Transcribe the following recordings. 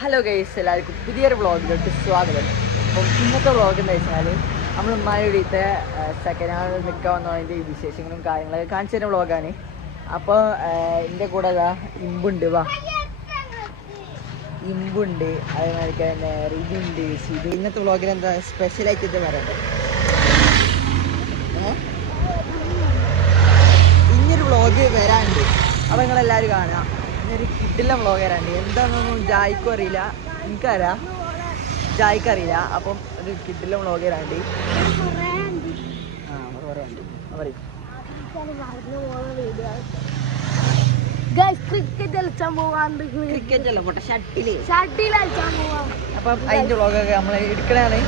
Hello guys, എല്ലാവർക്കും പുതിയൊരു വ്ളോഗിലോട്ട് സ്വാഗതം. അപ്പം ഇന്നത്തെ വ്ളോഗ് എന്ന് വെച്ചാൽ നമ്മൾ ഉമ്മാരുടെ സെക്കൻഡ് ഹാൻഡ് നിൽക്കാൻ വന്നതിൻ്റെ വിശേഷങ്ങളും കാര്യങ്ങളൊക്കെ കാണിച്ചു തരുന്ന വ്ളോഗാണ്. അപ്പോൾ എൻ്റെ കൂടെ ഇമ്പുണ്ട്, ഇമ്പുണ്ട്, അതേമാതിരി തന്നെ റിതുണ്ട്, ഇത് ഇന്നത്തെ വ്ളോഗിൽ എന്താ സ്പെഷ്യലായിട്ട് ഇത് പറയണ്ടേ. ഇനിയൊരു വ്ളോഗ് വരാനുണ്ട്, അപ്പോൾ നിങ്ങളെല്ലാവരും കാണാം. ഇന്നൊരു കിഡിലെ വ്ളോഗ് വരാനുണ്ട്. എന്താണെന്നൊന്നും ജായിക്കും അറിയില്ല, എനിക്കറിയാം, ജായിക്കറിയില്ല. അപ്പം ഒരു കിഡിലെ വ്ളോഗ് വരാനുണ്ട്. പറയും ക്രിക്കറ്റ് അല്ല പോട്ടെ, ഷട്ടിൽ അപ്പം അതിൻ്റെ വ്ളോഗൊക്കെ നമ്മൾ എടുക്കണതാണ്.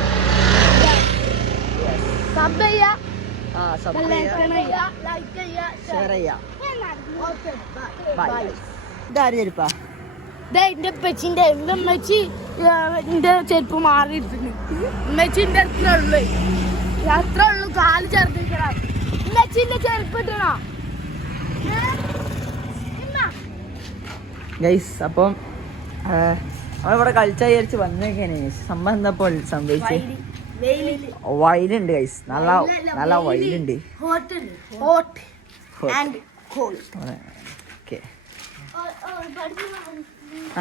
ഷെയർ ചെയ്യാം. ഇതാരും ചെരുപ്പാ എന്റെ ഉപ്പച്ചിന്റെ എന്റെ ചെരുപ്പ് മാറിയിട്ടുണ്ട്. ഉമ്മച്ചിന്റെ അത്ര ഉള്ളു കാല് ചേർത്തിക്കണം. ഉമ്മച്ചിന്റെ ചെരുപ്പ് ഇട്ടണോ ഗൈസ്? അപ്പം നമ്മളിവിടെ കളിച്ചാ വിചാരിച്ച് വന്നേക്കാണ്. സംഭവം എന്താ സംഭവിച്ച്? വയലുണ്ട് ഗൈസ്, നല്ല വയലുണ്ട്.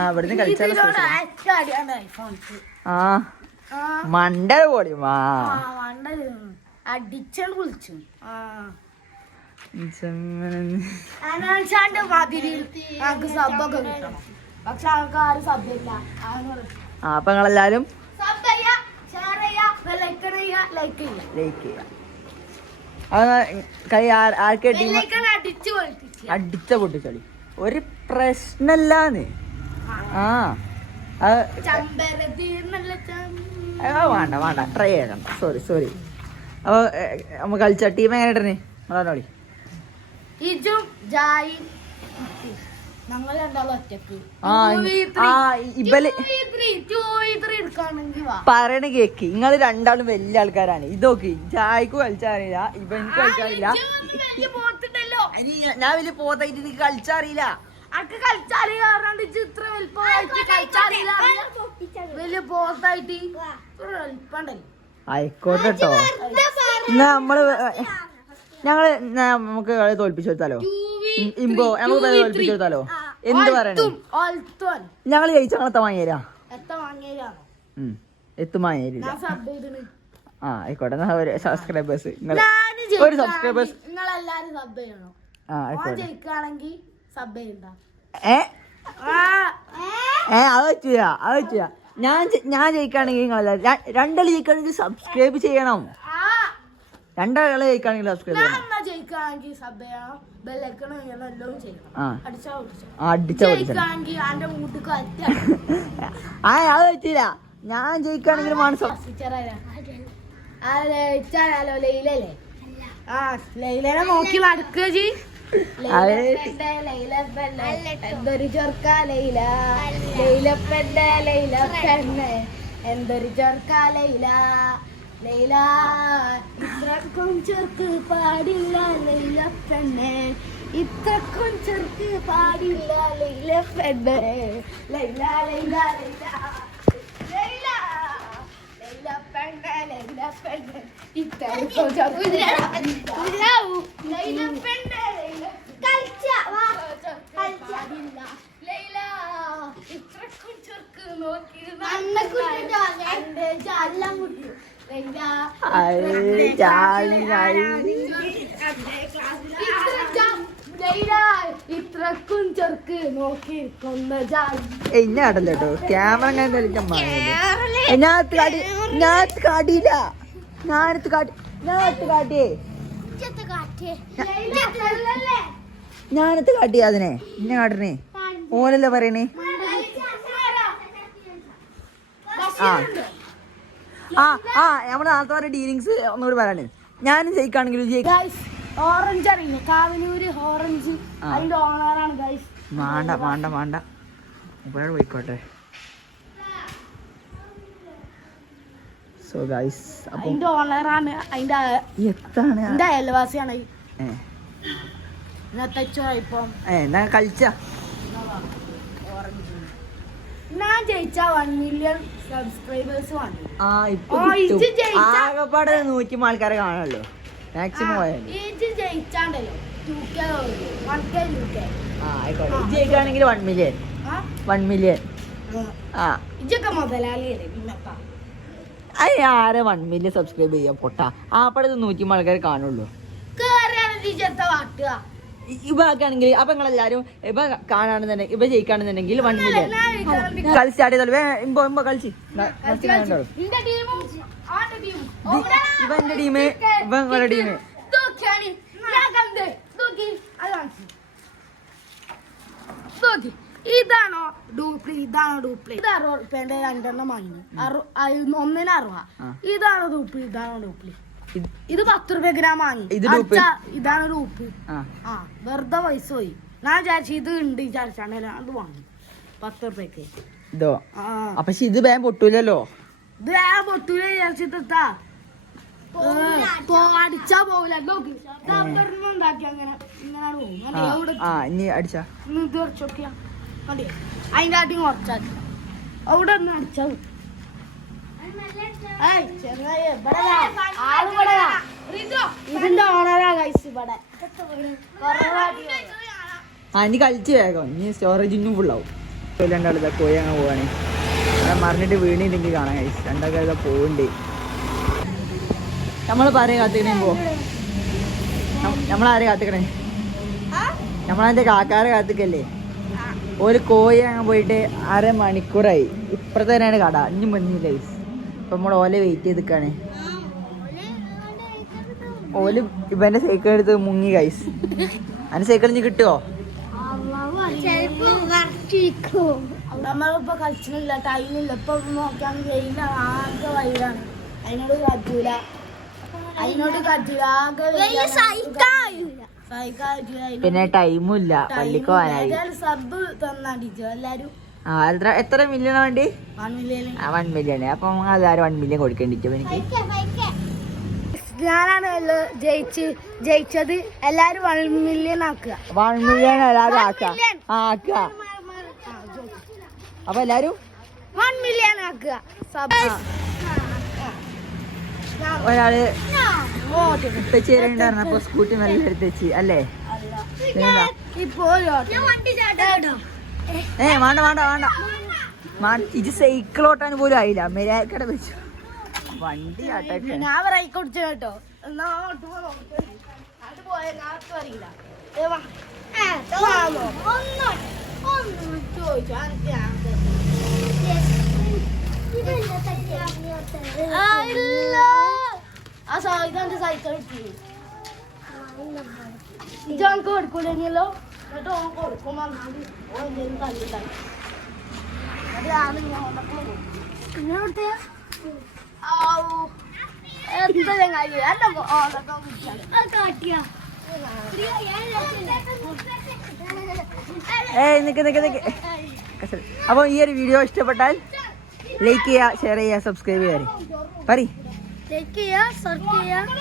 ഇവിടുന്ന് കളിച്ചാൽ മണ്ട പോടി അടിച്ചാണ് വിളിച്ചു. പക്ഷെ ആൾക്കാര് സബ്ബില്ല. അപ്പൊ നിങ്ങളെല്ലാരും ലൈക്ക് ചെയ്യാം. അടിച്ച പൊട്ടിച്ചളി ഒരു പ്രശ്നല്ലാന്ന്. വേണ്ട ട്രൈ ചെയ്യണ്ട. സോറി. അപ്പൊ നമ്മ കളിച്ച ടീം എങ്ങനെ ഇടണേ അതാണോളി. പറയണ കേക്ക്, നിങ്ങൾ രണ്ടാളും വലിയ ആൾക്കാരാണ്. ഇതൊക്കെ ജായിക്ക് കളിച്ചറിയില്ല, ഇവനിക്ക് കളിച്ചറിയില്ല. ഞാൻ വലിയ പോത്തായിട്ട് എനിക്ക് കളിച്ചറിയില്ല. ആയിക്കോട്ടെ കേട്ടോ. എന്നാ നമുക്ക് തോൽപ്പിച്ചു കൊടുത്താലോ? ഇമ്പോ നമുക്ക് തോൽപ്പിച്ചു കൊടുത്താലോ? എന്ത് പറയണേ? ഞങ്ങള് ജയിച്ച ഞങ്ങളെത്ത വാങ്ങിയരാ? എത്തും വാങ്ങിയില്ല. ആയിക്കോട്ടെ. ഒരു സബ്സ്ക്രൈബേഴ്സ് അത് പറ്റില്ല. ഞാൻ ജയിക്കുകയാണെങ്കിൽ നിങ്ങളല്ല, രണ്ടാള് ജയിക്കുകയാണെങ്കിൽ സബ്സ്ക്രൈബ് ചെയ്യണം. രണ്ടാള് ജയിക്കുകയാണെങ്കിൽ സബ്സ്ക്രൈബ് ചെയ്യണം. അത് പറ്റില്ല. ഞാൻ ജയിക്കുകയാണെങ്കിൽ ലൈലനെ നോക്കി നടക്കുക. എന്തൊരു ചെറുക്ക ലൈല, ലൈലപ്പെണ്ണ ലൈലപ്പെണ്ണ, എന്തൊരു ചെറുക്ക ലൈല, ലൈല ഇത്രക്കും ചെറുക്ക് പാടില്ല ലൈലപ്പെണ്ണ, ഇത്രക്കും ചെറുക്ക് പാടില്ല ലൈലപ്പെണ്ണ, ലൈല ലൈല ലൈല ലൈല ലൈലപ്പെണ്ണ ലൈലപ്പെണ്ണ, ഇത്രക്കും ചെറുക്ക് ലൈലപ്പെണ്ണ ഇത്രക്കും ചെറുക്ക് നോക്കി ഇന്നടല്ലോ കേട്ടോ. ക്യാമറ ഞാനത്ത് കാട്ടിയേ അതിനെ. ഇന്നെ കാട്ടണേ ഓനല്ലേ പറയണേ. നമ്മുടെ നാളത്തെ ഡീലിങ്സ് ഒന്നുകൂടി പറയാന്. ഞാനും ജയിക്കാണെങ്കിലും ഓറഞ്ച് അറിയില്ല, കാവനൂര് ഓറഞ്ച് അതിന്റെ ഓണറാണ് ഗൈസ്. വേണ്ട ഇവിടെ പോയിക്കോട്ടെ. സോ ഗൈസ്, അതിന്റെ ഓണറാണ്, അതിന്റെ അയൽവാസിയാണ്. ഇന്നത്തെ ഇപ്പം കളിച്ച ഞാൻ ജയിച്ച 1 മില്യൺ സബ്സ്ക്രൈബേഴ്സ് വന്നു. ഇപ്പൊ ഇജ്ജ് ജയിച്ച ആകെപ്പാടെ 100 ആൾക്കാരെ കാണുള്ളൂ മാക്സിമം പോയാൽ. ഇജ്ജ് ജയിച്ചാണ്ടല്ലോ 2K 1K 2K. ആയിക്കോട്ടെ. ജയിക്കുകയാണെങ്കിൽ 1 മില്യൺ 1 മില്യൺ. ഇജ്ജൊക്കെ മുതലാളിയല്ലേ പിന്നപ്പാ. അത് ആരെ 1 മില്യൺ സബ്സ്ക്രൈബ് ചെയ്യാ പൊട്ടാ. ആപ്പടെ 100 ആൾക്കാരെ കാണുള്ളൂ. ഇപ്പൊ ആക്കുകയാണെങ്കിൽ അപ്പൊ നിങ്ങളെല്ലാരും ഇപ്പൊ കാണാണെന്നുണ്ടെങ്കിൽ ഇപ്പൊ ജയിക്കുകയാണെന്നുണ്ടെങ്കിൽ 1 മില്യൺ കളി സ്റ്റാർട്ട് ചെയ്തോളൂ. ഇമ്പോ കളിച്ച് ഇവന്റെ ടീം ഇവ നിങ്ങളുടെ ടീം. ഇതാണോ ഡൂപ്ലി? ഇതാണോ ഡൂപ്ലി? ഇത് 60 റുപ്യന്റെ 2 വാങ്ങി 1 60. ഇതാണോ ഡൂപ്ലി? ഇതാണോ ഡൂപ്ലി? ഇത് 10 രൂപ ഗ്രാം വാങ്ങി. ഇതാണ് ഡൂപ്പ്. വെറുതെ പൈസ പോയി. ഞാൻ വിചാരിച്ചു ഇത് ഉണ്ട് വിചാരിച്ചാണ് അത് വാങ്ങി 10 രൂപയ്ക്ക്. ഇതോ അപ്പൊ ഇത് വേഗം പൊട്ടൂലല്ലോ. ഇത് വേഗം പൊട്ടൂല വിചാരിച്ചിട്ടാ അടിച്ചാ പോവില്ല. നോക്കി ഉണ്ടാക്കി അങ്ങനെ ഇങ്ങനെ അടിച്ചാ ഇത് കുറച്ചൊക്കെയാ മതി. അതിന്റെ ആദ്യം കുറച്ചാക്കി അവിടെ ഒന്ന് അടിച്ചാ ഇതിന്റെ ഓണറാ ഗൈസ് ഇവിടെ. ഇനി കളിച്ച് വേഗം. ഇനി സ്റ്റോറേജ് ഇന്നും ഫുള്ളാവും. രണ്ടാളിതാ പോയി അങ്ങ് പോവാണ്. മറിഞ്ഞിട്ട് വീണില്ലെങ്കിൽ കാണാം ഗൈസ്. രണ്ടാൾക്കാർ ഇതാ പോവുണ്ട്. നമ്മൾ പറയാ കാത്തിക്കണേ പോ. നമ്മളാരെ കാത്തിക്കണേ? നമ്മളതിന്റെ കാക്കാരെ കാത്തിക്കല്ലേ. ഒരു കോഴി അങ്ങ് പോയിട്ട് 1/2 മണിക്കൂറായി. ഇപ്പുറത്ത് തന്നെയാണ് കട. ഇഞ്ഞും വന്നില്ല ഗൈസ്. ഇപ്പൊ നമ്മൾ ഓലെ വെയിറ്റ് ചെയ്തിക്കാണ്. ഓല് ഇവന്റെ സൈക്കിൾ എടുത്ത് മുങ്ങി ഗൈസ്. അതിന്റെ സൈക്കിൾ ഇനി കിട്ടുവോ? നമ്മളിപ്പോ കളിച്ചിട്ടില്ല, ടൈമില്ല. ഇപ്പൊ നോക്കാൻ വെയില ആകെ വൈകാണ്. അതിനോട് കജൂല പിന്നെ ടൈമും ഇല്ല പള്ളിക്ക് പോകാനായി. സബ് തന്നടിച്ചു എല്ലാരും. എത്ര മില്യണോ വേണ്ടി? 1 മില്യൺ. അപ്പൊ എല്ലാരും 1 മില്യൺ കൊടുക്കേണ്ടിട്ടോ എനിക്ക്. ഞാനാണ് ജയിച്ചത്. എല്ലാരും 1 മില്യൺ ആക്കുക. 1 മില്യൺ എല്ലാരും ആക്കുക. അപ്പൊ എല്ലാരും 1 മില്യൺ ആക്കുക. ഒരാള് തെച്ച് തരണ്ടായിരുന്നു. സ്കൂട്ടി നല്ല എടുത്ത് അല്ലേ? വേണ്ട ഇത് സൈക്കിൾ ഓട്ടാൻ പോലും ആയില്ല. മെരാക്കട വെച്ചു വണ്ടി ആട്ടൊക്കെ. ഞാൻ ബ്രേക്ക് കുടിച്ചു കേട്ടോ. ഇതെന്റെ സൈക്കിൾ ഇജോക്ക് കൊടുക്കൂലെങ്കിലോ എന്നിട്ട് ഓൻ കൊടുക്കും. തല്ലിട്ടായി അപ്പൊ ഈ ഒരു വീഡിയോ ഇഷ്ടപ്പെട്ടാൽ ലൈക്ക് ചെയ്യുക, ഷെയർ ചെയ്യുക, സബ്സ്ക്രൈബ് ചെയ്യാറ്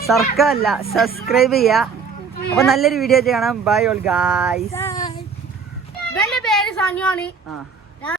സർക്കല്ല സബ്സ്ക്രൈബ് ചെയ്യുക. അപ്പൊ നല്ലൊരു വീഡിയോ കാണാം. Bye all guys. പേര് സനിയാണ്.